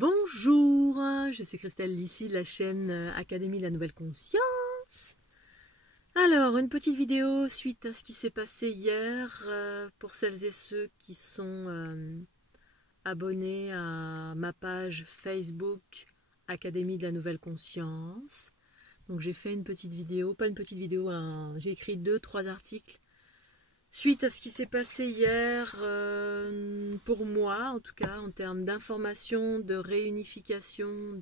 Bonjour, je suis Christelle Lissy de la chaîne Académie de la Nouvelle Conscience. Alors, une petite vidéo suite à ce qui s'est passé hier pour celles et ceux qui sont abonnés à ma page Facebook Académie de la Nouvelle Conscience. Donc j'ai fait une petite vidéo, pas une petite vidéo, j'ai écrit 2-3 articles suite à ce qui s'est passé hier, pour moi en tout cas, en termes d'information, de réunification,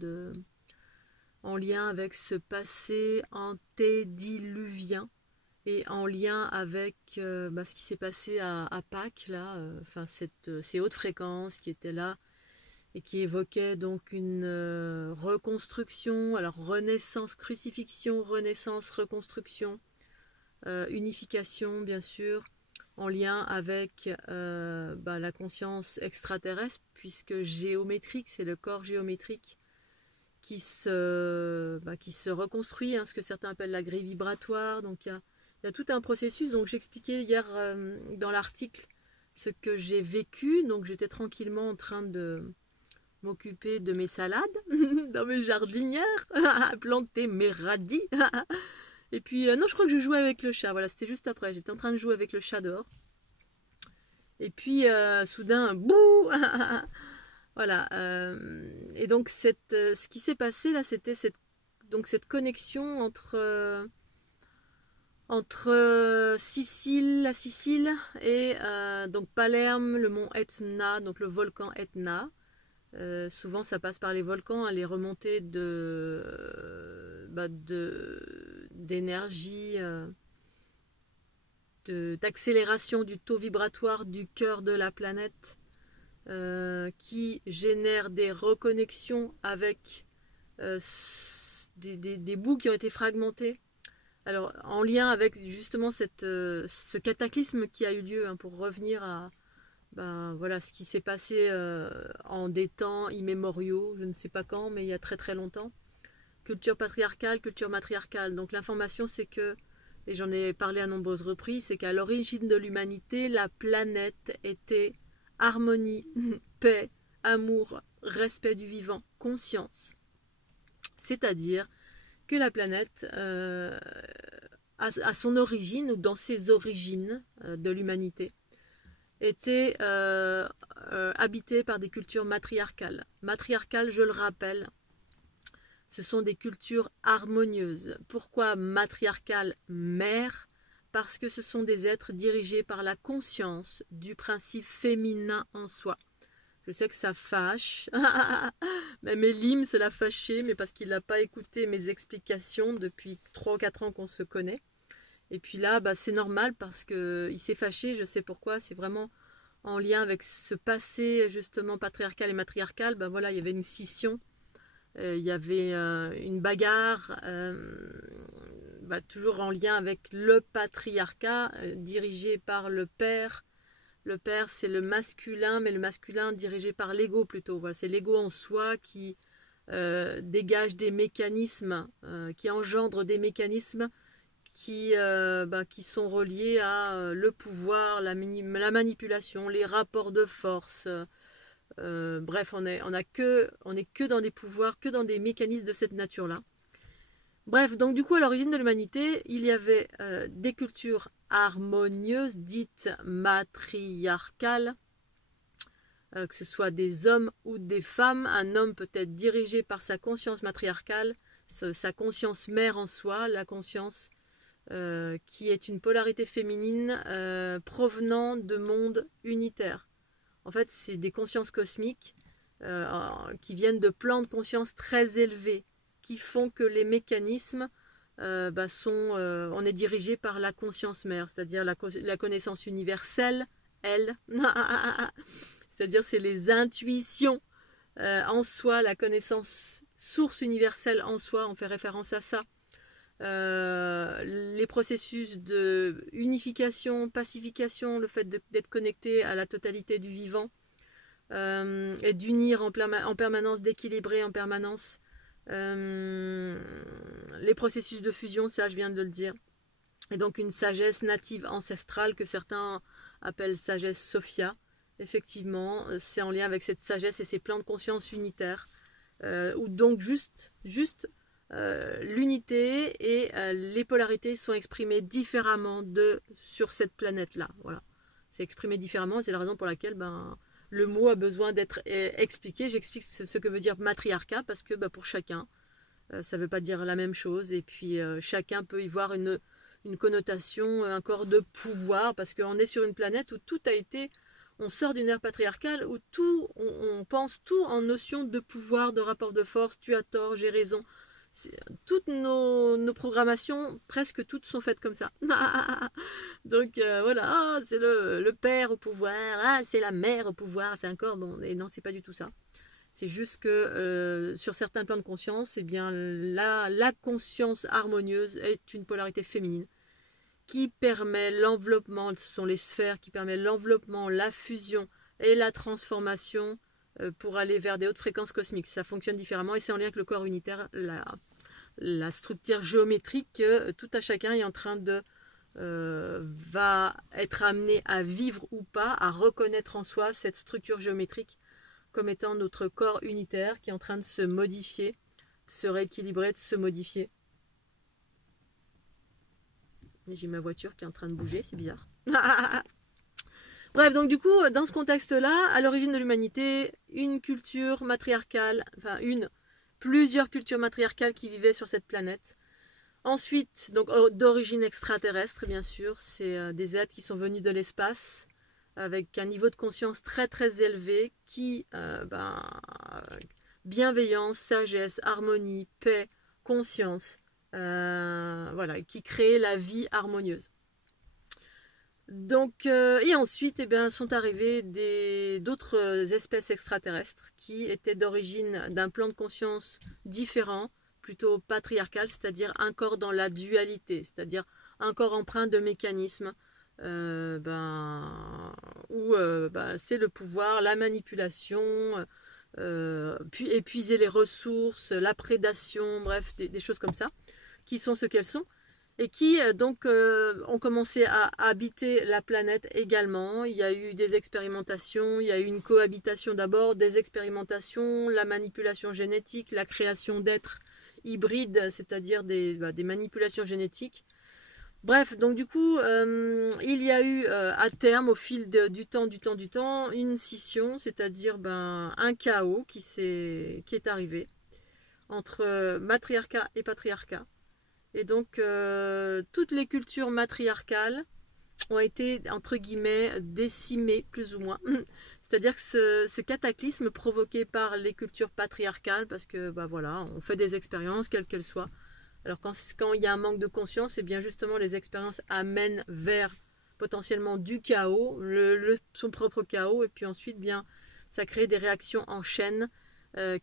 en lien avec ce passé antédiluvien et en lien avec ce qui s'est passé à Pâques, là, ces hautes fréquences qui étaient là et qui évoquaient donc une reconstruction, alors renaissance, crucifixion, renaissance, reconstruction, unification bien sûr, en lien avec la conscience extraterrestre, puisque géométrique, c'est le corps géométrique qui se reconstruit, ce que certains appellent la grille vibratoire. Donc il y a tout un processus. Donc j'expliquais hier dans l'article ce que j'ai vécu. Donc j'étais tranquillement en train de m'occuper de mes salades dans mes jardinières, à planter mes radis. Et puis, non, je crois que je jouais avec le chat. Voilà, c'était juste après. J'étais en train de jouer avec le chat dehors. Et puis, soudain, bouh. Voilà. Et donc, ce qui s'est passé là, c'était cette connexion entre Sicile, la Sicile, et donc Palerme, le mont Etna, donc le volcan Etna. Souvent ça passe par les volcans, les remontées d'énergie, d'accélération du taux vibratoire du cœur de la planète, qui génère des reconnexions avec des bouts qui ont été fragmentés. Alors en lien avec justement ce cataclysme qui a eu lieu, pour revenir à voilà ce qui s'est passé en des temps immémoriaux, je ne sais pas quand, mais il y a très très longtemps. Culture patriarcale, culture matriarcale. Donc l'information, c'est que, et j'en ai parlé à nombreuses reprises, c'est qu'à l'origine de l'humanité, la planète était harmonie, paix, amour, respect du vivant, conscience. C'est-à-dire que la planète, à son origine, ou dans ses origines de l'humanité, était habitée par des cultures matriarcales. Matriarcales, je le rappelle, ce sont des cultures harmonieuses. Pourquoi matriarcale, mère? Parce que ce sont des êtres dirigés par la conscience du principe féminin en soi. Je sais que ça fâche, même Elim, ça l'a fâché, mais parce qu'il n'a pas écouté mes explications depuis 3 ou 4 ans qu'on se connaît. Et puis là, c'est normal parce qu'il s'est fâché, je sais pourquoi, c'est vraiment en lien avec ce passé justement patriarcal et matriarcal. Voilà, il y avait une scission, il y avait une bagarre, toujours en lien avec le patriarcat, dirigé par le père. Le père, c'est le masculin, mais le masculin dirigé par l'ego plutôt. Voilà, c'est l'ego en soi qui dégage des mécanismes, qui engendre des mécanismes qui sont reliés à le pouvoir, la manipulation, les rapports de force. Bref, on est que dans des pouvoirs, que dans des mécanismes de cette nature-là. Bref, donc du coup, à l'origine de l'humanité, il y avait des cultures harmonieuses, dites matriarcales, que ce soit des hommes ou des femmes. Un homme peut être dirigé par sa conscience matriarcale, sa conscience mère en soi, la conscience qui est une polarité féminine provenant de mondes unitaires. En fait, c'est des consciences cosmiques qui viennent de plans de conscience très élevés, qui font que les mécanismes on est dirigé par la conscience mère, c'est-à-dire la connaissance universelle, elle. C'est-à-dire c'est les intuitions en soi, la connaissance source universelle en soi, on fait référence à ça. Les processus de unification, pacification, le fait d'être connecté à la totalité du vivant, et d'unir en permanence, d'équilibrer en permanence, les processus de fusion, ça je viens de le dire, et donc une sagesse native ancestrale que certains appellent sagesse Sophia, effectivement, c'est en lien avec cette sagesse et ces plans de conscience unitaires, où donc juste l'unité et les polarités sont exprimées différemment sur cette planète-là. Voilà. C'est exprimé différemment, c'est la raison pour laquelle le mot a besoin d'être expliqué. J'explique ce que veut dire matriarcat, parce que pour chacun, ça ne veut pas dire la même chose, et puis chacun peut y voir une connotation encore de pouvoir, parce qu'on est sur une planète où tout a été, on sort d'une ère patriarcale où on pense tout en notion de pouvoir, de rapport de force, tu as tort, j'ai raison. Toutes nos programmations, presque toutes sont faites comme ça. Donc voilà, c'est le père au pouvoir, c'est la mère au pouvoir, c'est encore bon. Et non, c'est pas du tout ça. C'est juste que sur certains plans de conscience, eh bien la conscience harmonieuse est une polarité féminine qui permet l'enveloppement, ce sont les sphères qui permettent l'enveloppement, la fusion et la transformation pour aller vers des hautes fréquences cosmiques. Ça fonctionne différemment et c'est en lien avec le corps unitaire, la structure géométrique que tout à chacun est en train de va être amené à vivre ou pas, à reconnaître en soi cette structure géométrique comme étant notre corps unitaire qui est en train de se modifier, de se rééquilibrer, de se modifier. J'ai ma voiture qui est en train de bouger, c'est bizarre. Bref, donc du coup, dans ce contexte-là, à l'origine de l'humanité, une culture matriarcale, enfin plusieurs cultures matriarcales qui vivaient sur cette planète. Ensuite, donc d'origine extraterrestre, bien sûr, c'est des êtres qui sont venus de l'espace, avec un niveau de conscience très très élevé, qui, bienveillance, sagesse, harmonie, paix, conscience, voilà, qui crée la vie harmonieuse. Donc, et ensuite, sont arrivées d'autres espèces extraterrestres qui étaient d'origine d'un plan de conscience différent, plutôt patriarcal, c'est-à-dire un corps dans la dualité, c'est-à-dire un corps empreint de mécanismes, où c'est le pouvoir, la manipulation, puis épuiser les ressources, la prédation, bref, des choses comme ça, qui sont ce qu'elles sont. Et qui ont commencé à habiter la planète également. Il y a eu des expérimentations, il y a eu une cohabitation d'abord, des expérimentations, la manipulation génétique, la création d'êtres hybrides, c'est-à-dire des manipulations génétiques. Bref, donc du coup, il y a eu à terme, au fil du temps, une scission, c'est-à-dire un chaos qui est arrivé entre matriarcat et patriarcat. Et donc, toutes les cultures matriarcales ont été, entre guillemets, décimées, plus ou moins. C'est-à-dire que ce cataclysme provoqué par les cultures patriarcales, parce que, voilà, on fait des expériences, quelles qu'elles soient. Alors, quand il y a un manque de conscience, et bien justement, les expériences amènent vers potentiellement du chaos, son propre chaos, et puis ensuite, bien, ça crée des réactions en chaîne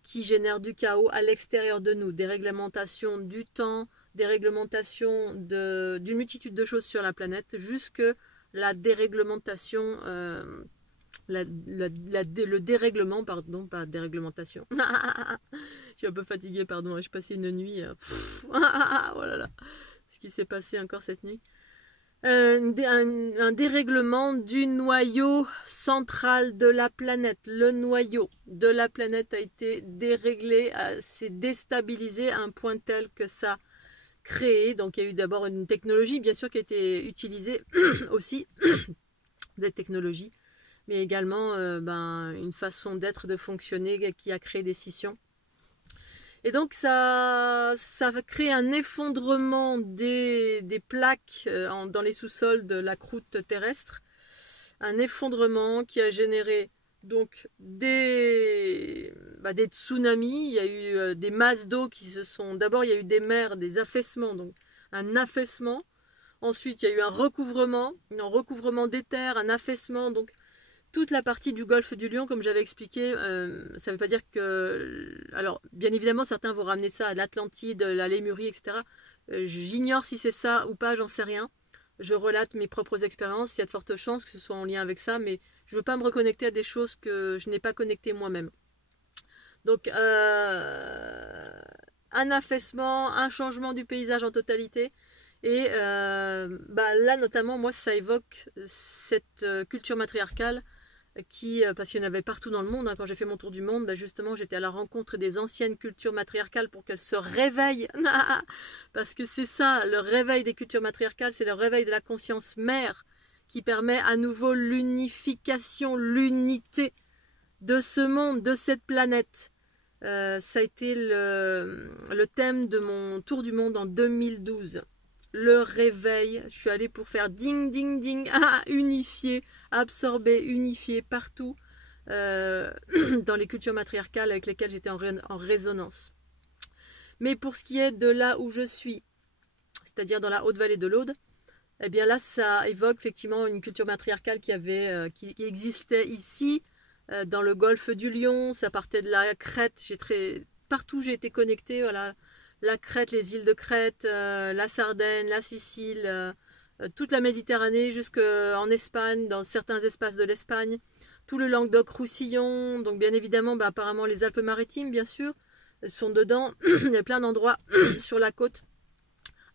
qui génèrent du chaos à l'extérieur de nous, des réglementations du temps, des réglementations d'une multitude de choses sur la planète, jusque la déréglementation, le dérèglement, pardon, pas déréglementation. Je suis un peu fatiguée, pardon, j'ai passé une nuit, oh là là, ce qui s'est passé encore cette nuit. Un dérèglement du noyau central de la planète. Le noyau de la planète a été déréglé, s'est déstabilisé à un point tel que ça créé, donc il y a eu d'abord une technologie bien sûr qui a été utilisée aussi, des technologies, mais également une façon d'être, de fonctionner qui a créé des scissions. Et donc ça va créer un effondrement des plaques dans les sous-sols de la croûte terrestre, un effondrement qui a généré donc des tsunamis. Il y a eu des masses d'eau qui se sont... D'abord, il y a eu des mers, des affaissements, donc un affaissement. Ensuite, il y a eu un recouvrement d'éther, un affaissement. Donc, toute la partie du golfe du Lion, comme j'avais expliqué, ça ne veut pas dire que... Alors, bien évidemment, certains vont ramener ça à l'Atlantide, la Lémurie, etc. J'ignore si c'est ça ou pas, j'en sais rien. Je relate mes propres expériences, il y a de fortes chances que ce soit en lien avec ça, mais je ne veux pas me reconnecter à des choses que je n'ai pas connectées moi-même. Donc, un affaissement, un changement du paysage en totalité. Et là, notamment, moi, ça évoque cette culture matriarcale parce qu'il y en avait partout dans le monde, hein. Quand j'ai fait mon tour du monde, ben justement, j'étais à la rencontre des anciennes cultures matriarcales pour qu'elles se réveillent. Parce que c'est ça, le réveil des cultures matriarcales, c'est le réveil de la conscience mère qui permet à nouveau l'unification, l'unité de ce monde, de cette planète. Ça a été le thème de mon tour du monde en 2012. Le réveil, je suis allée pour faire ding ding ding, unifier, absorber, unifier partout dans les cultures matriarcales avec lesquelles j'étais en résonance. Mais pour ce qui est de là où je suis, c'est-à-dire dans la haute vallée de l'Aude, eh bien là ça évoque effectivement une culture matriarcale qui existait ici, dans le golfe du Lion. Ça partait de la Crète. Partout j'ai été connectée, voilà. La Crète, les îles de Crète, la Sardaigne, la Sicile, toute la Méditerranée jusqu'en Espagne, dans certains espaces de l'Espagne, tout le Languedoc-Roussillon, donc bien évidemment, apparemment les Alpes-Maritimes, bien sûr, sont dedans. Il y a plein d'endroits sur la côte,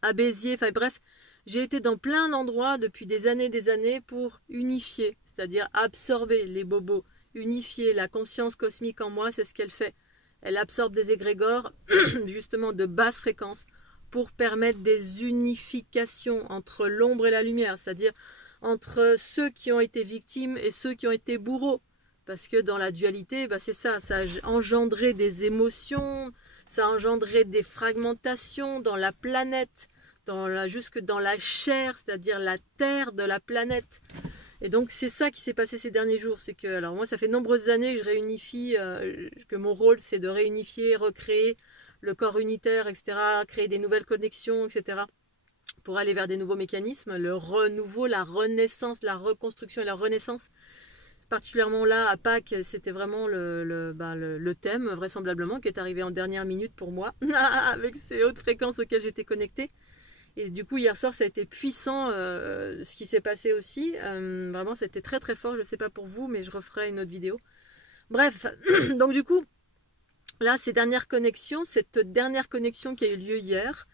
à Béziers, enfin bref, j'ai été dans plein d'endroits depuis des années pour unifier, c'est-à-dire absorber les bobos, unifier la conscience cosmique en moi, c'est ce qu'elle fait. Elle absorbe des égrégores, justement de basse fréquence, pour permettre des unifications entre l'ombre et la lumière, c'est-à-dire entre ceux qui ont été victimes et ceux qui ont été bourreaux. Parce que dans la dualité, c'est ça a engendré des émotions, ça a engendré des fragmentations dans la planète, jusque dans la chair, c'est-à-dire la terre de la planète. Et donc c'est ça qui s'est passé ces derniers jours, c'est que, alors moi ça fait de nombreuses années que je réunifie, que mon rôle c'est de réunifier, recréer le corps unitaire, etc., créer des nouvelles connexions, etc., pour aller vers des nouveaux mécanismes, le renouveau, la renaissance, la reconstruction et la renaissance. Particulièrement là, à Pâques, c'était vraiment le thème, vraisemblablement, qui est arrivé en dernière minute pour moi, avec ces hautes fréquences auxquelles j'étais connectée. Et du coup, hier soir, ça a été puissant, ce qui s'est passé aussi. Vraiment, c'était très très fort. Je ne sais pas pour vous, mais je referai une autre vidéo. Bref, donc du coup, là, cette dernière connexion qui a eu lieu hier,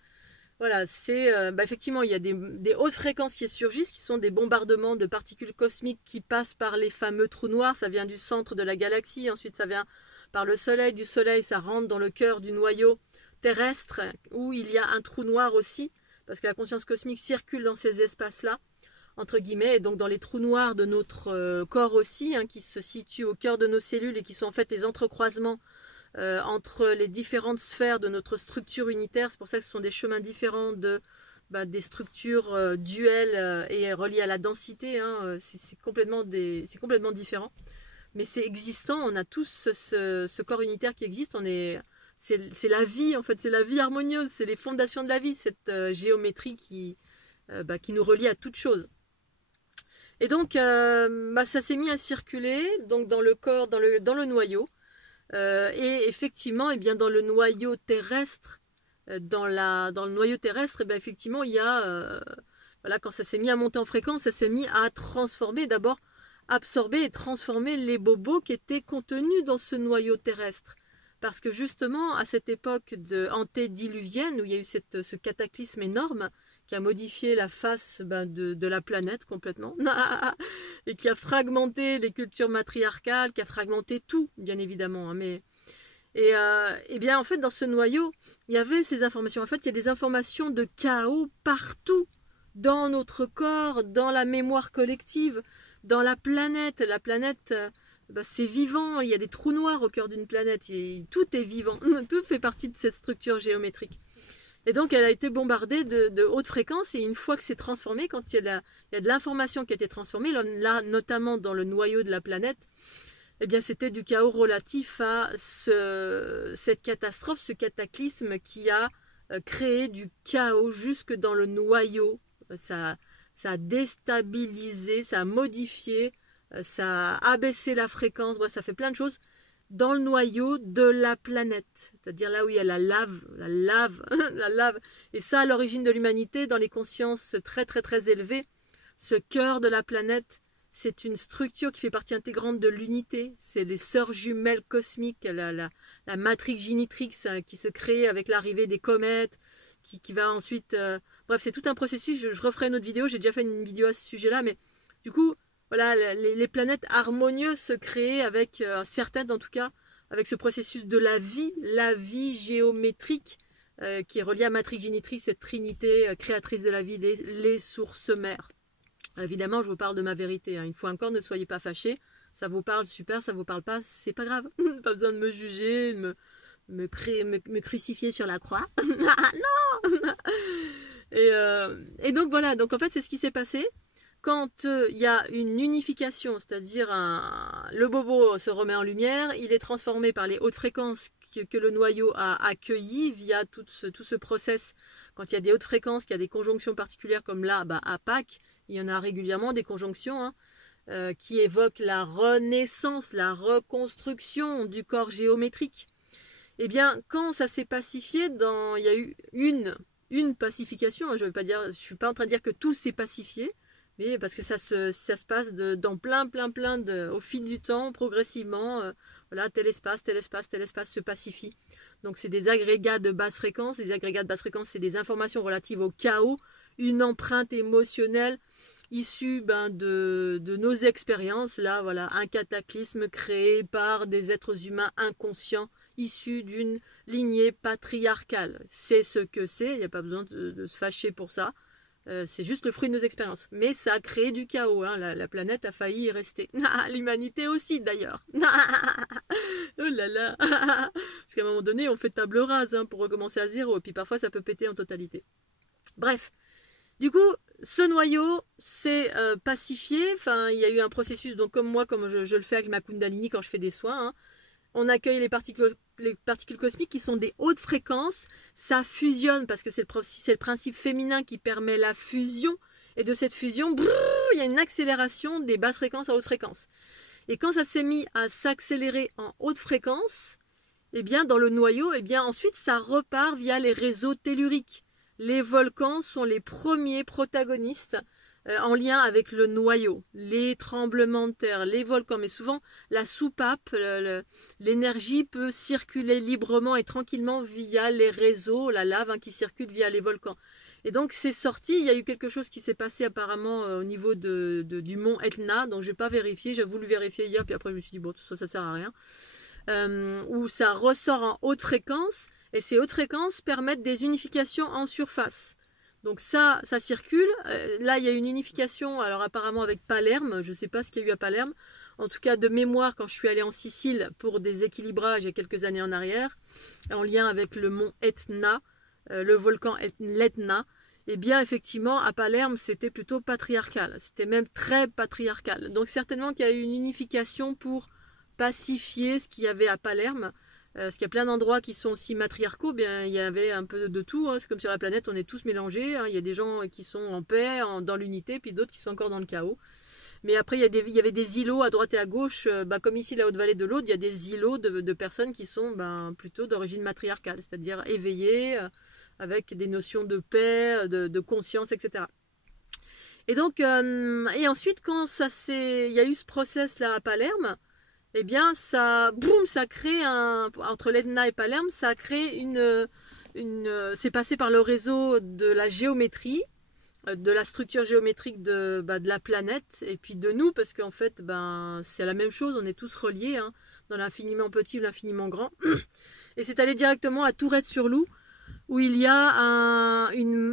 voilà, c'est effectivement, il y a des hautes fréquences qui surgissent, qui sont des bombardements de particules cosmiques qui passent par les fameux trous noirs. Ça vient du centre de la galaxie, ensuite ça vient par le Soleil. Du Soleil, ça rentre dans le cœur du noyau terrestre, où il y a un trou noir aussi, parce que la conscience cosmique circule dans ces espaces-là, entre guillemets, et donc dans les trous noirs de notre corps aussi, qui se situent au cœur de nos cellules et qui sont en fait les entrecroisements entre les différentes sphères de notre structure unitaire. C'est pour ça que ce sont des chemins différents des structures duelles et reliées à la densité. C'est complètement différent. Mais c'est existant, on a tous ce corps unitaire qui existe, c'est la vie, en fait, c'est la vie harmonieuse, c'est les fondations de la vie, cette géométrie qui nous relie à toute chose. Et donc, ça s'est mis à circuler donc dans le corps, dans le noyau. Et effectivement, dans le noyau terrestre, effectivement, il y a, quand ça s'est mis à monter en fréquence, ça s'est mis à transformer, d'abord absorber et transformer les bobos qui étaient contenus dans ce noyau terrestre. Parce que justement, à cette époque antédiluvienne, où il y a eu ce cataclysme énorme qui a modifié la face de la planète complètement, et qui a fragmenté les cultures matriarcales, qui a fragmenté tout, bien évidemment. En fait, dans ce noyau, il y avait ces informations. En fait, il y a des informations de chaos partout, dans notre corps, dans la mémoire collective, dans la planète. La planète... c'est vivant, il y a des trous noirs au cœur d'une planète, tout est vivant, tout fait partie de cette structure géométrique. Et donc elle a été bombardée de hautes fréquences, et une fois que c'est transformé, quand il y a de l'information qui a été transformée, là notamment dans le noyau de la planète, c'était du chaos relatif à cette catastrophe, ce cataclysme qui a créé du chaos jusque dans le noyau. Ça a déstabilisé, ça a modifié, ça a abaissé la fréquence, ça fait plein de choses dans le noyau de la planète, c'est-à-dire là où il y a la lave, la lave, et ça à l'origine de l'humanité, dans les consciences très très très élevées, ce cœur de la planète, c'est une structure qui fait partie intégrante de l'unité, c'est les sœurs jumelles cosmiques, la matrix génitrix qui se crée avec l'arrivée des comètes, qui va ensuite, bref, c'est tout un processus. Je referai une autre vidéo, j'ai déjà fait une vidéo à ce sujet-là, mais du coup, voilà, les planètes harmonieuses se créent avec, certaines en tout cas, avec ce processus de la vie géométrique, qui est reliée à Matrix Génitrix, cette trinité créatrice de la vie, les sources mères. Évidemment, je vous parle de ma vérité, hein. Une fois encore, ne soyez pas fâchés. Ça vous parle, super, ça vous parle pas, c'est pas grave. Pas besoin de me juger, de me crucifier sur la croix. Non. Et donc voilà, donc en fait c'est ce qui s'est passé. Quand il y a une unification, c'est-à-dire le bobo se remet en lumière, il est transformé par les hautes fréquences que le noyau a accueillies via tout ce process. Quand il y a des hautes fréquences, qu'il y a des conjonctions particulières comme là, à Pâques, il y en a régulièrement des conjonctions, hein, qui évoquent la renaissance, la reconstruction du corps géométrique. Eh bien, quand ça s'est pacifié, il y a eu une pacification, hein, je ne suis pas en train de dire que tout s'est pacifié, mais parce que ça se passe dans plein au fil du temps, progressivement, voilà, tel espace se pacifie. Donc c'est des agrégats de basse fréquence. Les agrégats de basse fréquence, c'est des informations relatives au chaos, une empreinte émotionnelle issue de nos expériences. Là, voilà, un cataclysme créé par des êtres humains inconscients, issus d'une lignée patriarcale. C'est ce que c'est, il n'y a pas besoin de se fâcher pour ça. C'est juste le fruit de nos expériences. Mais ça a créé du chaos, hein. La planète a failli y rester. L'humanité aussi, d'ailleurs. Oh là là. Parce qu'à un moment donné, on fait table rase, hein, pour recommencer à zéro. Et puis parfois, ça peut péter en totalité. Bref. Du coup, ce noyau s'est pacifié. Enfin, il y a eu un processus, donc comme moi, comme je le fais avec ma Kundalini quand je fais des soins, hein. On accueille les particules cosmiques qui sont des hautes fréquences. Ça fusionne parce que c'est le principe féminin qui permet la fusion. Et de cette fusion, il y a une accélération des basses fréquences à haute fréquence. Et quand ça s'est mis à s'accélérer en haute fréquence, eh bien, dans le noyau, eh bien, ensuite, ça repart via les réseaux telluriques. Les volcans sont les premiers protagonistes en lien avec le noyau, les tremblements de terre, les volcans, mais souvent la soupape, l'énergie peut circuler librement et tranquillement via les réseaux, la lave, hein, qui circule via les volcans. Et donc c'est sorti, il y a eu quelque chose qui s'est passé apparemment au niveau du mont Etna, donc je n'ai pas vérifié, j'ai voulu vérifier hier, puis après je me suis dit bon, ça sert à rien, où ça ressort en haute fréquence, et ces hautes fréquences permettent des unifications en surface. Donc ça circule. Là, il y a une unification, alors apparemment avec Palerme. Je ne sais pas ce qu'il y a eu à Palerme. En tout cas, de mémoire, quand je suis allée en Sicile pour des équilibrages il y a quelques années en arrière, en lien avec le mont Etna, le volcan l'Etna, eh bien, effectivement, à Palerme, c'était plutôt patriarcal. C'était même très patriarcal. Donc certainement qu'il y a eu une unification pour pacifier ce qu'il y avait à Palerme. Parce qu'il y a plein d'endroits qui sont aussi matriarcaux, bien il y avait un peu de tout, hein. C'est comme sur la planète, on est tous mélangés, hein. Il y a des gens qui sont en paix, dans l'unité, puis d'autres qui sont encore dans le chaos. Mais après, il y avait des îlots à droite et à gauche, comme ici la Haute-Vallée de l'Aude, il y a des îlots de personnes qui sont plutôt d'origine matriarcale, c'est-à-dire éveillées, avec des notions de paix, de conscience, etc. Et donc, et ensuite, quand il y a eu ce process-là à Palerme, eh bien, ça crée entre l'Etna et Palerme, ça a créé c'est passé par le réseau de la géométrie, de la structure géométrique de la planète, et puis de nous, parce qu'en fait, c'est la même chose, on est tous reliés, hein, dans l'infiniment petit ou l'infiniment grand. Et c'est allé directement à Tourette-sur-Loup, où il y a une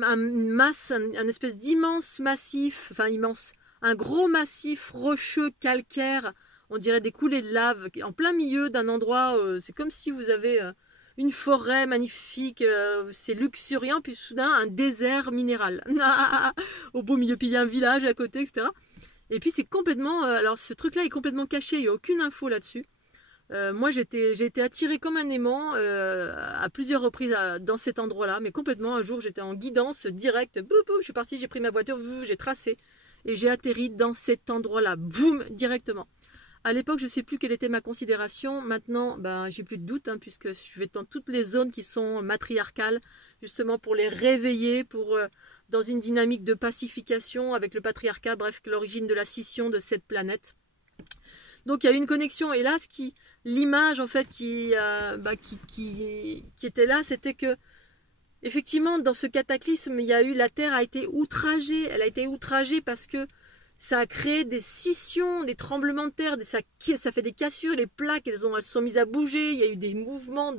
masse, un espèce d'immense massif, enfin immense, un gros massif rocheux calcaire, on dirait des coulées de lave, en plein milieu d'un endroit, c'est comme si vous avez une forêt magnifique, c'est luxuriant, puis soudain un désert minéral, au beau milieu, puis il y a un village à côté, etc. Et puis c'est complètement, alors ce truc-là est complètement caché, il n'y a aucune info là-dessus. Moi j'ai été attirée comme un aimant à plusieurs reprises dans cet endroit-là, mais complètement. Un jour j'étais en guidance directe, je suis partie, j'ai pris ma voiture, j'ai tracé, et j'ai atterri dans cet endroit-là, boum, directement. À l'époque, je ne sais plus quelle était ma considération. Maintenant, j'ai plus de doute, hein, puisque je vais dans toutes les zones qui sont matriarcales, justement pour les réveiller, dans une dynamique de pacification avec le patriarcat, bref, l'origine de la scission de cette planète. Donc, il y a eu une connexion. Et là, l'image, en fait, qui était là, c'était que, effectivement, dans ce cataclysme, la Terre a été outragée. Elle a été outragée parce que ça a créé des scissions, des tremblements de terre, ça fait des cassures, les plaques, elles se sont mises à bouger, il y a eu des mouvements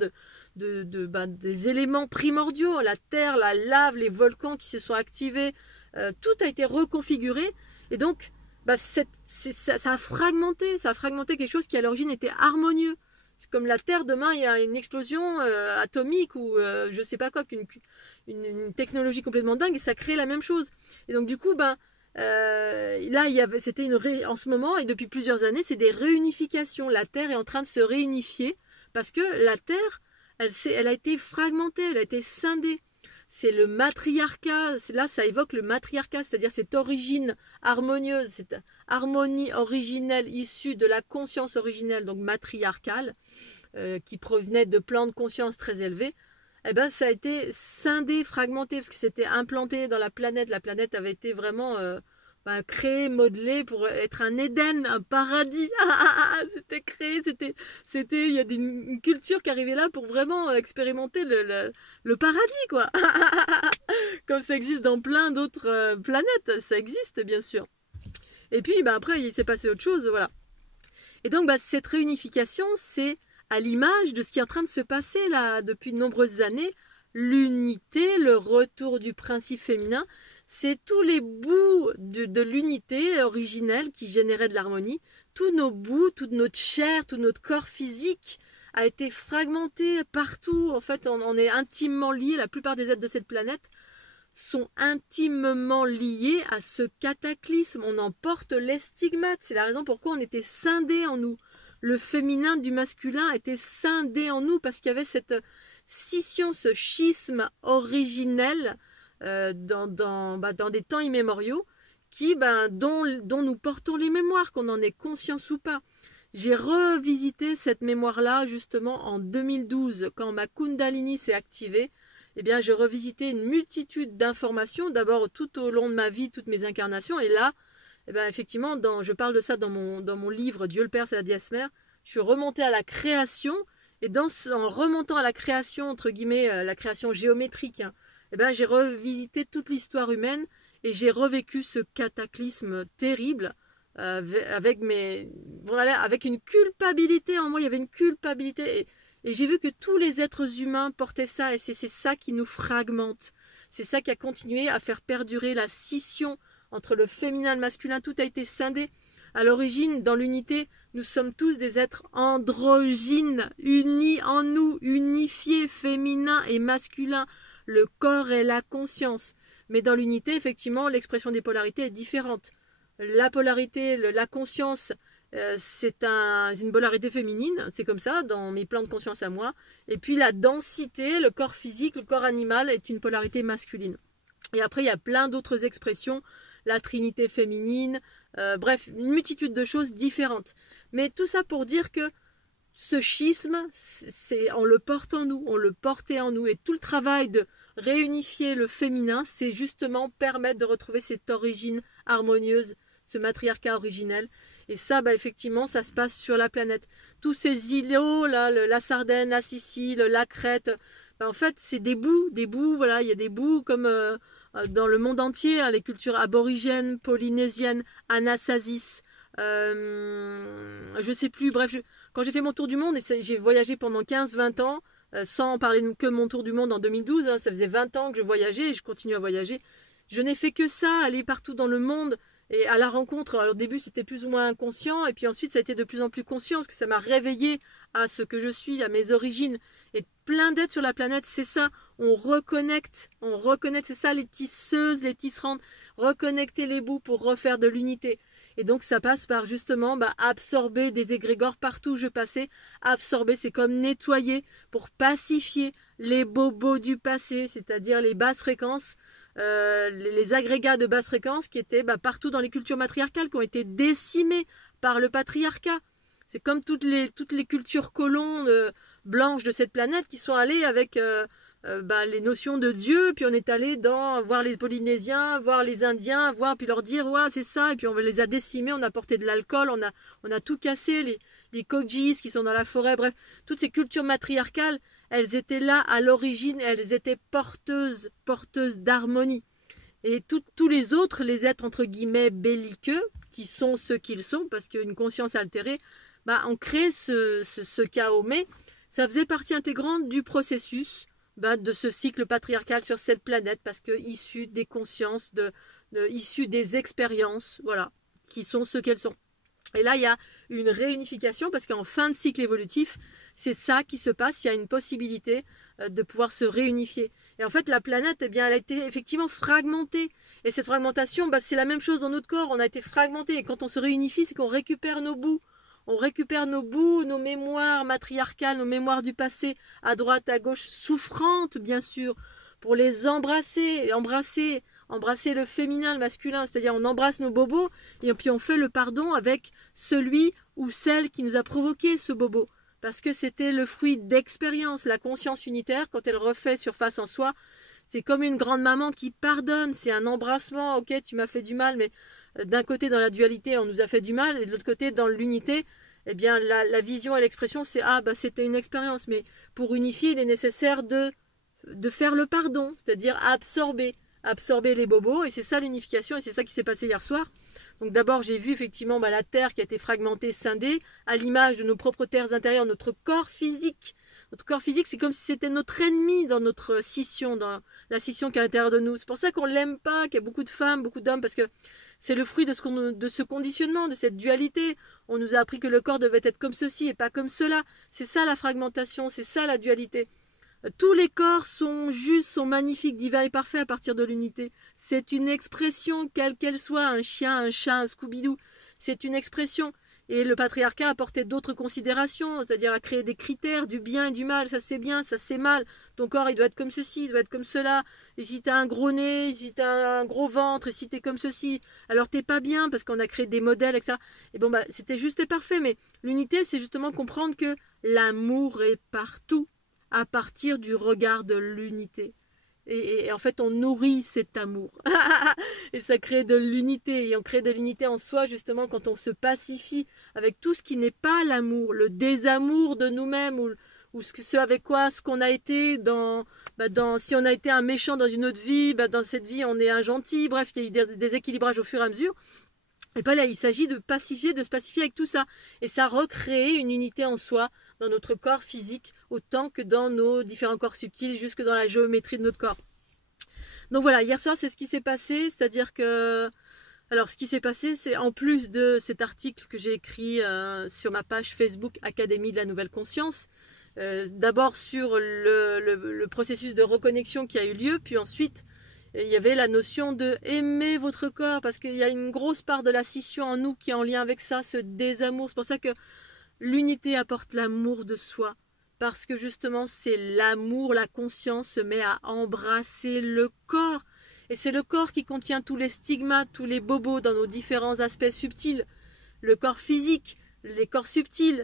des éléments primordiaux, la terre, la lave, les volcans qui se sont activés, tout a été reconfiguré, et donc ça a fragmenté quelque chose qui à l'origine était harmonieux. C'est comme la Terre, demain il y a une explosion atomique ou je sais pas quoi, une technologie complètement dingue et ça crée la même chose. Et donc du coup, là c'était en ce moment et depuis plusieurs années, c'est des réunifications. La Terre est en train de se réunifier parce que la Terre, elle a été fragmentée, elle a été scindée. C'est le matriarcat, là ça évoque le matriarcat, c'est-à-dire cette origine harmonieuse, cette harmonie originelle issue de la conscience originelle, donc matriarcale, qui provenait de plans de conscience très élevés. Eh ben ça a été scindé, fragmenté, parce que c'était implanté dans la planète avait été vraiment créé, modelé pour être un Éden, un paradis. C'était créé, il y a une culture qui arrivait là pour vraiment expérimenter le paradis, quoi. Comme ça existe dans plein d'autres planètes, ça existe bien sûr. Et puis après il s'est passé autre chose, voilà. Et donc cette réunification, c'est à l'image de ce qui est en train de se passer là depuis de nombreuses années, l'unité, le retour du principe féminin. C'est tous les bouts de l'unité originelle qui générait de l'harmonie. Tous nos bouts, toute notre chair, tout notre corps physique a été fragmenté partout. En fait, on est intimement liés. La plupart des êtres de cette planète sont intimement liés à ce cataclysme. On en porte les stigmates. C'est la raison pourquoi on était scindés en nous. Le féminin du masculin était scindé en nous parce qu'il y avait cette scission, ce schisme originel dans des temps immémoriaux dont nous portons les mémoires, qu'on en ait conscience ou pas. J'ai revisité cette mémoire-là justement en 2012 quand ma Kundalini s'est activée. Eh bien, j'ai revisité une multitude d'informations, d'abord tout au long de ma vie, toutes mes incarnations, et là, effectivement, je parle de ça dans mon livre Dieu le Père, c'est la déesse mère. Je suis remontée à la création, et en remontant à la création, entre guillemets, la création géométrique, j'ai revisité toute l'histoire humaine et j'ai revécu ce cataclysme terrible avec une culpabilité en moi. Il y avait une culpabilité et j'ai vu que tous les êtres humains portaient ça et c'est ça qui nous fragmente. C'est ça qui a continué à faire perdurer la scission entre le féminin et le masculin. Tout a été scindé. À l'origine, dans l'unité, nous sommes tous des êtres androgynes, unis en nous, unifiés, féminins et masculins. Le corps et la conscience. Mais dans l'unité, effectivement, l'expression des polarités est différente. La polarité, la conscience, c'est une polarité féminine, c'est comme ça, dans mes plans de conscience à moi. Et puis la densité, le corps physique, le corps animal est une polarité masculine. Et après, il y a plein d'autres expressions, la trinité féminine, bref, une multitude de choses différentes. Mais tout ça pour dire que ce schisme, on le porte en nous, on le portait en nous. Et tout le travail de réunifier le féminin, c'est justement permettre de retrouver cette origine harmonieuse, ce matriarcat originel. Et ça, effectivement, ça se passe sur la planète. Tous ces îlots, là, la Sardaigne, la Sicile, la Crète, en fait, c'est des bouts, voilà, il y a des bouts comme dans le monde entier, les cultures aborigènes, polynésiennes, Anasasis, je sais plus, bref, quand j'ai fait mon tour du monde, et j'ai voyagé pendant 15-20 ans, sans parler que mon tour du monde en 2012, ça faisait 20 ans que je voyageais et je continue à voyager. Je n'ai fait que ça, aller partout dans le monde et à la rencontre. Alors, au début, c'était plus ou moins inconscient et puis ensuite, ça a été de plus en plus conscient parce que ça m'a réveillée à ce que je suis, à mes origines. Et plein d'êtres sur la planète, c'est ça. On reconnecte, c'est ça les tisseuses, les tisserandes, reconnecter les bouts pour refaire de l'unité. Et donc ça passe par justement absorber des égrégores partout où je passais. Absorber, c'est comme nettoyer pour pacifier les bobos du passé, c'est-à-dire les basses fréquences, les agrégats de basse fréquence qui étaient partout dans les cultures matriarcales, qui ont été décimés par le patriarcat. C'est comme toutes les cultures colons blanches de cette planète qui sont allées avec les notions de Dieu, puis on est allé voir les Polynésiens, voir les Indiens, puis leur dire ouais c'est ça, et puis on les a décimés, on a porté de l'alcool, on a tout cassé, les Kogis qui sont dans la forêt, bref, toutes ces cultures matriarcales, elles étaient là à l'origine, elles étaient porteuses d'harmonie. Et tous les autres, les êtres entre guillemets belliqueux, qui sont ceux qu'ils sont, parce qu'une conscience altérée, bah, on crée ce chaos. Mais ça faisait partie intégrante du processus de ce cycle patriarcal sur cette planète, parce que issu des consciences, issu des expériences, voilà, qui sont ce qu'elles sont. Et là, il y a une réunification, parce qu'en fin de cycle évolutif, c'est ça qui se passe, il y a une possibilité de pouvoir se réunifier. Et en fait, la planète, eh bien, elle a été effectivement fragmentée. Et cette fragmentation, bah, c'est la même chose dans notre corps, on a été fragmenté. Et quand on se réunifie, c'est qu'on récupère nos bouts. On récupère nos bouts, nos mémoires matriarcales, nos mémoires du passé, à droite, à gauche, souffrantes, bien sûr, pour les embrasser, embrasser le féminin, le masculin, c'est-à-dire on embrasse nos bobos, et puis on fait le pardon avec celui ou celle qui nous a provoqué ce bobo. Parce que c'était le fruit d'expérience. La conscience unitaire, quand elle refait surface en soi, c'est comme une grande maman qui pardonne. C'est un embrassement. Ok, tu m'as fait du mal, mais d'un côté, dans la dualité, on nous a fait du mal, et de l'autre côté, dans l'unité, eh bien, la vision et l'expression, c'est ah, bah, c'était une expérience. Mais pour unifier, il est nécessaire de faire le pardon, c'est-à-dire absorber les bobos. Et c'est ça l'unification, et c'est ça qui s'est passé hier soir. Donc d'abord, j'ai vu effectivement la Terre qui a été fragmentée, scindée, à l'image de nos propres terres intérieures, notre corps physique. Notre corps physique, c'est comme si c'était notre ennemi dans notre scission, dans la scission qui est à l'intérieur de nous. C'est pour ça qu'on l'aime pas, qu'il y a beaucoup de femmes, beaucoup d'hommes, parce que c'est le fruit de ce conditionnement, de cette dualité. On nous a appris que le corps devait être comme ceci et pas comme cela. C'est ça la fragmentation, c'est ça la dualité. Tous les corps sont justes, sont magnifiques, divins et parfaits à partir de l'unité. C'est une expression, quelle qu'elle soit, un chien, un chat, un Scooby-Doo. C'est une expression. Et le patriarcat a apporté d'autres considérations, c'est-à-dire à créer des critères du bien et du mal. Ça c'est bien, ça c'est mal. Ton corps il doit être comme ceci, il doit être comme cela. Et si t'as un gros nez, si t'as un gros ventre, et si t'es comme ceci, alors t'es pas bien parce qu'on a créé des modèles, etc. Et bon bah c'était juste et parfait. Mais l'unité c'est justement comprendre que l'amour est partout, à partir du regard de l'unité. Et en fait, on nourrit cet amour. Et ça crée de l'unité. Et on crée de l'unité en soi, justement, quand on se pacifie avec tout ce qui n'est pas l'amour, le désamour de nous-mêmes, ou ce avec quoi, ce qu'on a été si on a été un méchant dans une autre vie, dans cette vie, on est un gentil. Bref, il y a eu des déséquilibrages au fur et à mesure. Et pas là, il s'agit de se pacifier avec tout ça. Et ça recrée une unité en soi, dans notre corps physique, autant que dans nos différents corps subtils, jusque dans la géométrie de notre corps. Donc voilà, hier soir, c'est ce qui s'est passé, c'est-à-dire que... Alors, ce qui s'est passé, c'est en plus de cet article que j'ai écrit sur ma page Facebook Académie de la Nouvelle Conscience, d'abord sur le processus de reconnexion qui a eu lieu, puis ensuite... il y avait la notion de aimer votre corps, parce qu'il y a une grosse part de la scission en nous qui est en lien avec ça, ce désamour. C'est pour ça que l'unité apporte l'amour de soi, parce que justement c'est l'amour, la conscience se met à embrasser le corps. Et c'est le corps qui contient tous les stigmates, tous les bobos dans nos différents aspects subtils. Le corps physique, les corps subtils.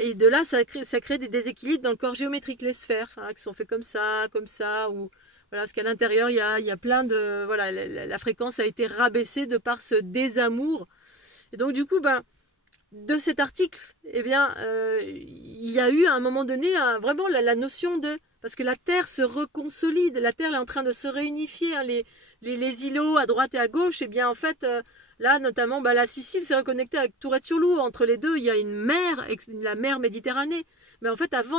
Et de là, ça crée des déséquilibres dans le corps géométrique, les sphères, qui sont faits comme ça, ou... Voilà, parce qu'à l'intérieur, il y a plein de... Voilà, la fréquence a été rabaissée de par ce désamour. Et donc, du coup, de cet article, eh bien, il y a eu à un moment donné vraiment la notion de... Parce que la Terre se reconsolide, la Terre est en train de se réunifier, hein, les îlots à droite et à gauche, eh bien, en fait, là, notamment, la Sicile s'est reconnectée avec Tourette-sur-Loup. Entre les deux, il y a une mer, la mer Méditerranée. Mais en fait, avant,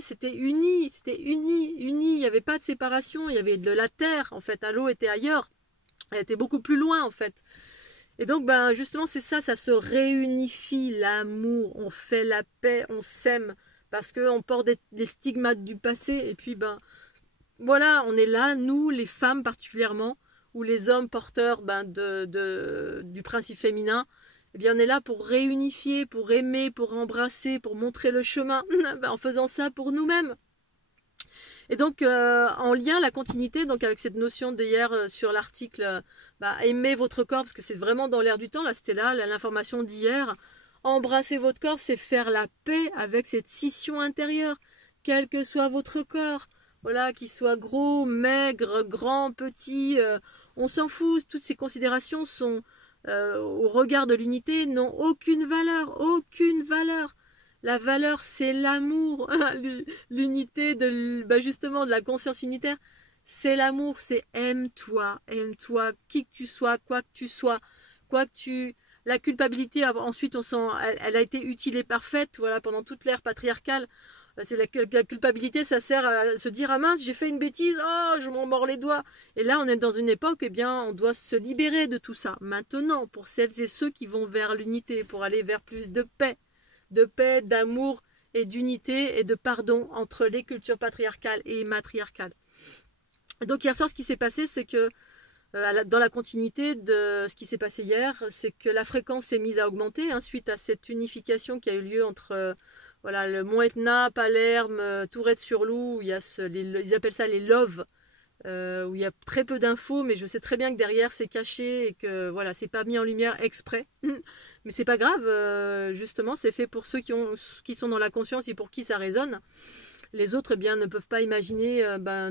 c'était uni, il n'y avait pas de séparation, il y avait de la terre, en fait, l'eau était ailleurs, elle était beaucoup plus loin, en fait. Et donc, justement, c'est ça, ça se réunifie, l'amour, on fait la paix, on s'aime, parce qu'on porte des stigmates du passé, et puis, voilà, on est là, nous, les femmes particulièrement, ou les hommes porteurs du principe féminin, eh bien, on est là pour réunifier, pour aimer, pour embrasser, pour montrer le chemin, en faisant ça pour nous-mêmes. Et donc, en lien, la continuité, donc avec cette notion d'hier sur l'article, aimer votre corps, parce que c'est vraiment dans l'air du temps, là, c'était l'information d'hier. Embrasser votre corps, c'est faire la paix avec cette scission intérieure, quel que soit votre corps. Voilà, qu'il soit gros, maigre, grand, petit, on s'en fout, toutes ces considérations sont... au regard de l'unité, n'ont aucune valeur, aucune valeur. La valeur, c'est l'amour, l'unité justement de la conscience unitaire. c'est l'amour, c'est aime-toi, qui que tu sois, quoi que tu sois, quoi que tu... La culpabilité, ensuite, elle a été utile et parfaite, voilà, pendant toute l'ère patriarcale. C'est la culpabilité, ça sert à se dire, ah mince, j'ai fait une bêtise, oh, je m'en mords les doigts. Et là, on est dans une époque, eh bien, on doit se libérer de tout ça. Maintenant, pour celles et ceux qui vont vers l'unité, pour aller vers plus de paix, d'amour et d'unité et de pardon entre les cultures patriarcales et matriarcales. Donc hier soir, ce qui s'est passé, c'est que dans la continuité de ce qui s'est passé hier, c'est que la fréquence s'est mise à augmenter suite à cette unification qui a eu lieu entre voilà, le Mont Etna, Palerme, Tourette-sur-Loup, où il y a ils appellent ça les loves, où il y a très peu d'infos, mais je sais très bien que derrière c'est caché et que voilà, c'est pas mis en lumière exprès. Mais c'est pas grave, justement, c'est fait pour ceux qui sont dans la conscience et pour qui ça résonne. Les autres, eh bien, ne peuvent pas imaginer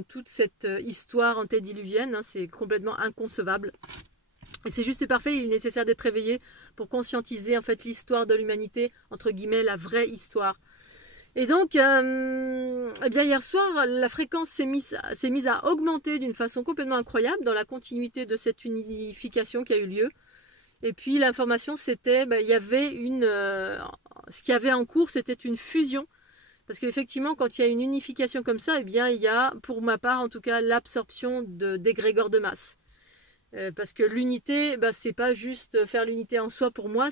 toute cette histoire antédiluvienne, c'est complètement inconcevable. Et c'est juste parfait, il est nécessaire d'être réveillé pour conscientiser en fait l'histoire de l'humanité, entre guillemets, la vraie histoire. Et donc, eh bien, hier soir, la fréquence s'est mise à augmenter d'une façon complètement incroyable dans la continuité de cette unification qui a eu lieu. Et puis l'information, c'était, il y avait ce qu'il y avait en cours, c'était une fusion. Parce qu'effectivement, quand il y a une unification comme ça, eh bien, il y a, pour ma part en tout cas, l'absorption d'égrégores de masse. Parce que l'unité, c'est pas juste faire l'unité en soi pour moi,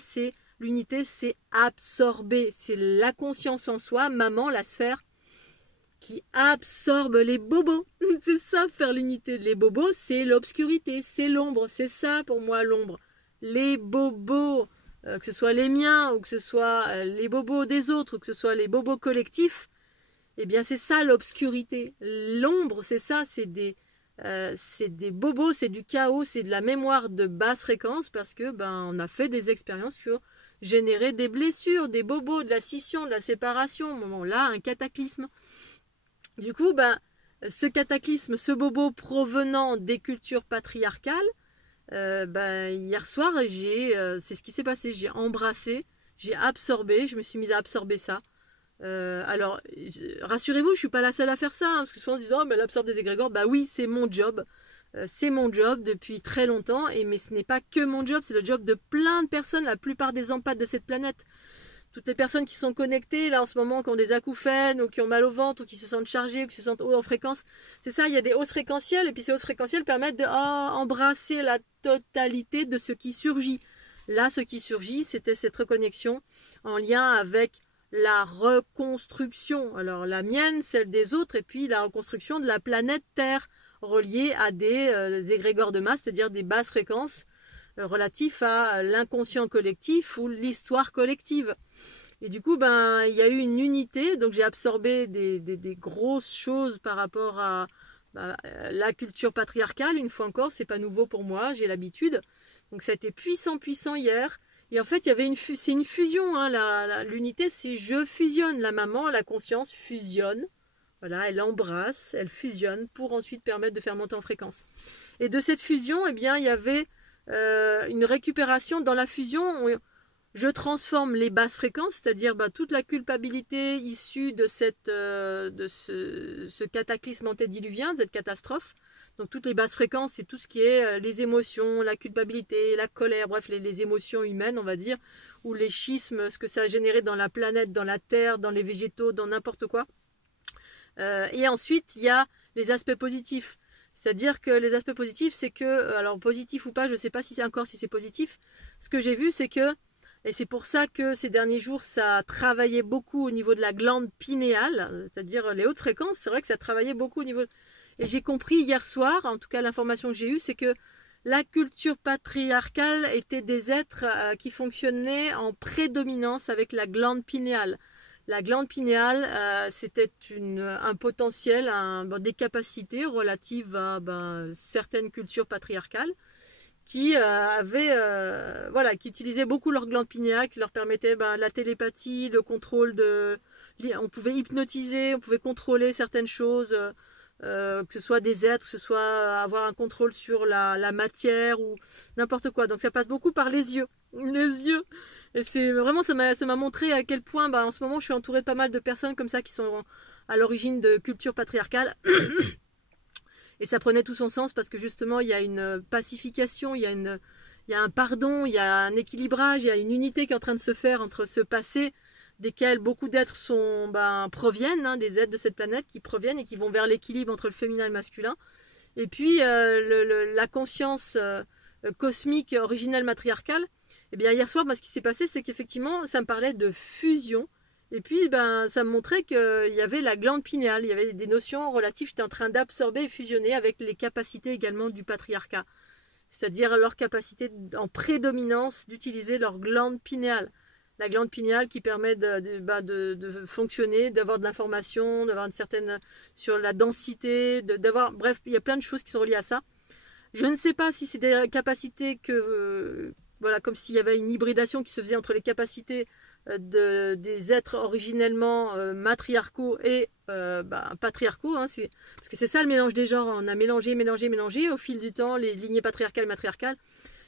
l'unité, c'est absorber. C'est la conscience en soi, maman, la sphère, qui absorbe les bobos. C'est ça, faire l'unité. Les bobos, c'est l'obscurité, c'est l'ombre. C'est ça pour moi, l'ombre. Les bobos. Que ce soit les miens ou que ce soit les bobos des autres ou que ce soit les bobos collectifs, eh bien c'est ça l'obscurité. L'ombre, c'est ça, c'est des bobos, c'est du chaos, c'est de la mémoire de basse fréquence parce que on a fait des expériences sur générer des blessures, des bobos, de la scission, de la séparation, au moment là, un cataclysme. Du coup, ce cataclysme, ce bobo provenant des cultures patriarcales, hier soir, c'est ce qui s'est passé. J'ai embrassé, j'ai absorbé, je me suis mise à absorber ça. Alors, rassurez-vous, je suis pas la seule à faire ça, parce que souvent on se dit, oh, mais elle absorbe des égrégores. Oui, c'est mon job. C'est mon job depuis très longtemps, mais ce n'est pas que mon job, c'est le job de plein de personnes, la plupart des empathes de cette planète. Toutes les personnes qui sont connectées là en ce moment, qui ont des acouphènes ou qui ont mal au ventre ou qui se sentent chargées ou qui se sentent haut en fréquence, c'est ça, il y a des hausses fréquentielles et puis ces hausses fréquentielles permettent de embrasser la totalité de ce qui surgit. Là, ce qui surgit, c'était cette reconnexion en lien avec la reconstruction. Alors la mienne, celle des autres et puis la reconstruction de la planète Terre reliée à des égrégores de masse, c'est-à-dire des basses fréquences relatif à l'inconscient collectif ou l'histoire collective. Et du coup, il y a eu une unité, donc j'ai absorbé des grosses choses par rapport à la culture patriarcale, une fois encore, c'est pas nouveau pour moi, j'ai l'habitude. Donc ça a été puissant hier. Et en fait, c'est une fusion, l'unité, c'est je fusionne. La maman, la conscience fusionne. Voilà, elle embrasse, elle fusionne pour ensuite permettre de faire monter en fréquence. Et de cette fusion, il y avait une récupération dans la fusion. Je transforme les basses fréquences, c'est-à-dire toute la culpabilité issue de ce cataclysme antédiluvien, de cette catastrophe. Donc toutes les basses fréquences, c'est tout ce qui est les émotions, la culpabilité, la colère, bref, les émotions humaines, on va dire, ou les schismes, ce que ça a généré dans la planète, dans la terre, dans les végétaux, dans n'importe quoi. Et ensuite, il y a les aspects positifs. C'est-à-dire que les aspects positifs, c'est que, alors positif ou pas, je ne sais pas si c'est positif. Ce que j'ai vu, c'est que, et c'est pour ça que ces derniers jours, ça a travaillé beaucoup au niveau de la glande pinéale, c'est-à-dire les hautes fréquences, c'est vrai que ça travaillait beaucoup au niveau... Et j'ai compris hier soir, en tout cas l'information que j'ai eue, c'est que la culture patriarcale était des êtres qui fonctionnaient en prédominance avec la glande pinéale. La glande pinéale, c'était un potentiel, des capacités relatives à certaines cultures patriarcales qui qui utilisaient beaucoup leur glande pinéale, qui leur permettait la télépathie, le contrôle on pouvait hypnotiser, on pouvait contrôler certaines choses, que ce soit des êtres, que ce soit avoir un contrôle sur la matière ou n'importe quoi. Donc ça passe beaucoup par les yeux. Les yeux. Et c'est vraiment, ça m'a montré à quel point, en ce moment, je suis entourée de pas mal de personnes comme ça qui sont à l'origine de culture patriarcale. Et ça prenait tout son sens parce que justement, il y a une pacification, il y a un pardon, il y a un équilibrage, il y a une unité qui est en train de se faire entre ce passé desquels beaucoup d'êtres proviennent, hein, des êtres de cette planète qui proviennent et qui vont vers l'équilibre entre le féminin et le masculin. Et puis la conscience cosmique originelle matriarcale. Et bien hier soir, ce qui s'est passé, c'est qu'effectivement, ça me parlait de fusion. Et puis, ça me montrait qu'il y avait la glande pinéale, il y avait des notions relatives, j'étais en train d'absorber et fusionner avec les capacités également du patriarcat. C'est-à-dire leur capacité en prédominance d'utiliser leur glande pinéale. La glande pinéale qui permet de fonctionner, d'avoir de l'information, d'avoir une certaine sur la densité, bref, il y a plein de choses qui sont reliées à ça. Je ne sais pas si c'est des capacités voilà, comme s'il y avait une hybridation qui se faisait entre les capacités des êtres originellement matriarcaux et patriarcaux, hein, parce que c'est ça le mélange des genres, on a mélangé au fil du temps les lignées patriarcales et matriarcales,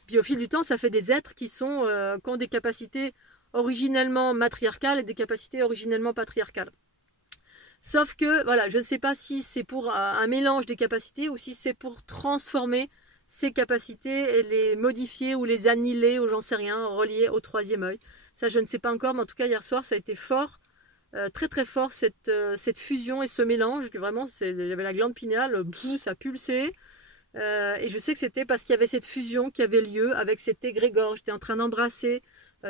puis au fil du temps ça fait des êtres qui ont des capacités originellement matriarcales et des capacités originellement patriarcales. Sauf que voilà, je ne sais pas si c'est pour un mélange des capacités ou si c'est pour transformer ces capacités et les modifier ou les annihiler ou j'en sais rien, relier au troisième œil. Ça, je ne sais pas encore, mais en tout cas, hier soir, ça a été fort, très très fort, cette fusion et ce mélange. Vraiment, il y avait la glande pinéale, ça pulsait. Et je sais que c'était parce qu'il y avait cette fusion qui avait lieu avec cet égrégore. J'étais en train d'embrasser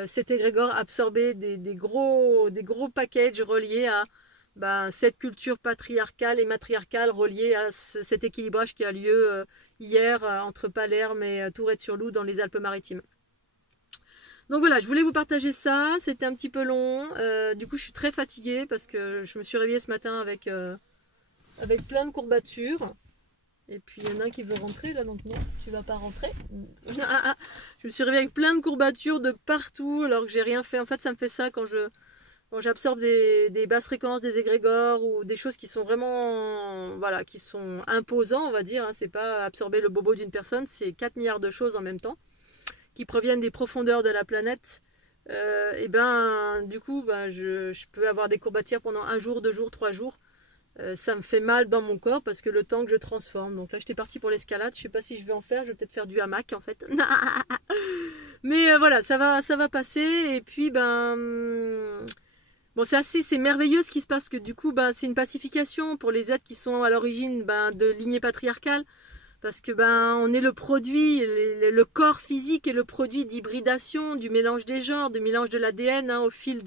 cet égrégore, absorber des gros packages reliés à cette culture patriarcale et matriarcale reliée à cet équilibrage qui a lieu hier entre Palerme et Tourette-sur-Loup dans les Alpes-Maritimes. Donc voilà, je voulais vous partager ça, c'était un petit peu long, du coup je suis très fatiguée parce que je me suis réveillée ce matin avec plein de courbatures. Et puis il y en a un qui veut rentrer là, donc non, tu vas pas rentrer. Je me suis réveillée avec plein de courbatures de partout alors que j'ai rien fait. En fait ça me fait ça quand j'absorbe des basses fréquences, des égrégores ou des choses qui sont vraiment, voilà, qui sont imposants on va dire, hein. C'est pas absorber le bobo d'une personne, c'est 4 milliards de choses en même temps qui proviennent des profondeurs de la planète, et du coup je peux avoir des courbatures pendant 1 jour, 2 jours, 3 jours. Ça me fait mal dans mon corps parce que le temps que je transforme. Donc là j'étais partie pour l'escalade, je sais pas si je vais en faire, je vais peut-être faire du hamac en fait. Mais voilà, ça va passer. Et puis bon, c'est merveilleux ce qui se passe, que du coup c'est une pacification pour les êtres qui sont à l'origine de lignée patriarcale. Parce que on est le produit, le corps physique est le produit d'hybridation, du mélange des genres, du mélange de l'ADN, hein, au fil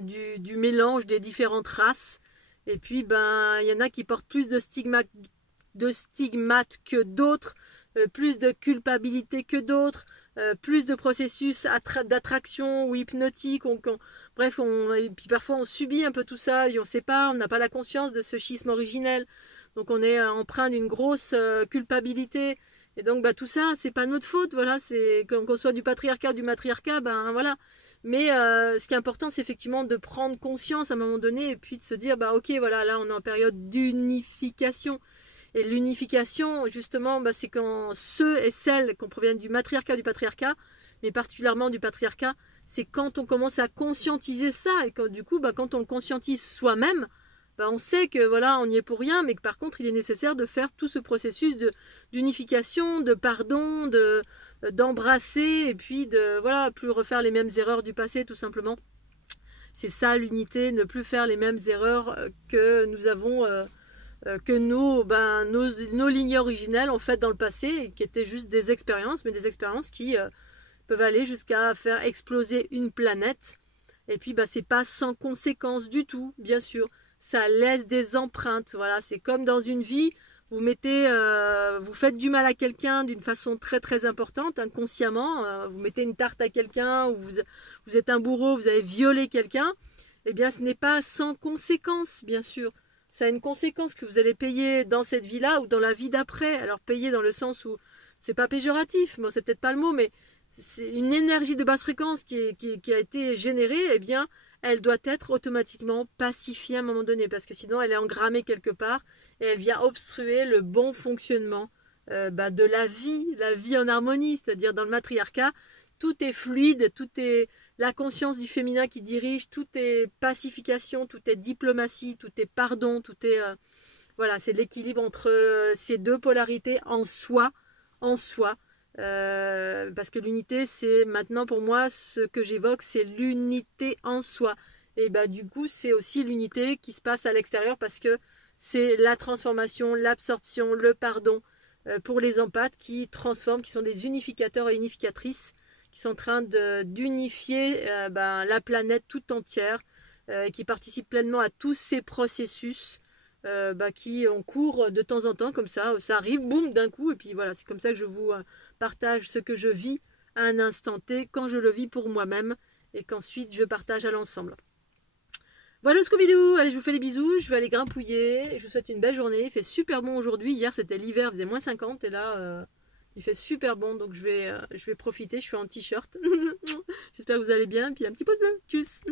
du mélange des différentes races. Et puis il y en a qui portent plus de stigmates que d'autres, plus de culpabilité que d'autres, plus de processus d'attraction ou hypnotique. Bref, et puis parfois on subit un peu tout ça, et on ne sait pas, on n'a pas la conscience de ce schisme originel. Donc on est empreint d'une grosse culpabilité. Et donc tout ça, c'est pas notre faute, voilà, c'est qu'on soit du patriarcat ou du matriarcat, voilà. Mais ce qui est important, c'est effectivement de prendre conscience à un moment donné et puis de se dire, ok, voilà, là on est en période d'unification. Et l'unification, justement, c'est quand ceux et celles qu'on provient du matriarcat, du patriarcat, mais particulièrement du patriarcat, c'est quand on commence à conscientiser ça et quand du coup, quand on le conscientise soi-même, on sait que voilà, on n'y est pour rien, mais que par contre, il est nécessaire de faire tout ce processus d'unification, de pardon, d'embrasser, et puis de voilà, plus refaire les mêmes erreurs du passé, tout simplement. C'est ça l'unité, ne plus faire les mêmes erreurs que nous avons, que nos lignées originelles ont faites dans le passé, et qui étaient juste des expériences, mais des expériences qui peuvent aller jusqu'à faire exploser une planète. Et puis c'est pas sans conséquences du tout, bien sûr. Ça laisse des empreintes, voilà, c'est comme dans une vie, vous faites du mal à quelqu'un d'une façon très très importante, inconsciemment, vous mettez une tarte à quelqu'un, ou vous êtes un bourreau, vous avez violé quelqu'un, eh bien ce n'est pas sans conséquence, bien sûr. Ça a une conséquence que vous allez payer dans cette vie-là ou dans la vie d'après. Alors payer dans le sens où, c'est pas péjoratif, bon c'est peut-être pas le mot, mais c'est une énergie de basse fréquence qui a été générée, eh bien elle doit être automatiquement pacifiée à un moment donné, parce que sinon elle est engrammée quelque part et elle vient obstruer le bon fonctionnement de la vie en harmonie. C'est-à-dire dans le matriarcat, tout est fluide, tout est la conscience du féminin qui dirige, tout est pacification, tout est diplomatie, tout est pardon, tout est voilà, c'est l'équilibre entre ces deux polarités en soi, parce que l'unité, c'est maintenant pour moi, ce que j'évoque, c'est l'unité en soi. Et bah du coup, c'est aussi l'unité qui se passe à l'extérieur parce que c'est la transformation, l'absorption, le pardon pour les empathes qui transforment, qui sont des unificateurs et unificatrices, qui sont en train d'unifier la planète tout entière, qui participent pleinement à tous ces processus qui ont cours de temps en temps, comme ça arrive, boum, d'un coup, et puis voilà, c'est comme ça que je vous partage ce que je vis à un instant T, quand je le vis pour moi-même, et qu'ensuite je partage à l'ensemble. Voilà Scooby-Doo, allez je vous fais des bisous, je vais aller grimpouiller, je vous souhaite une belle journée, il fait super bon aujourd'hui, hier c'était l'hiver, il faisait moins 50 et là il fait super bon donc je vais profiter, je suis en t-shirt, j'espère que vous allez bien, puis un petit pouce bleu, tchuss.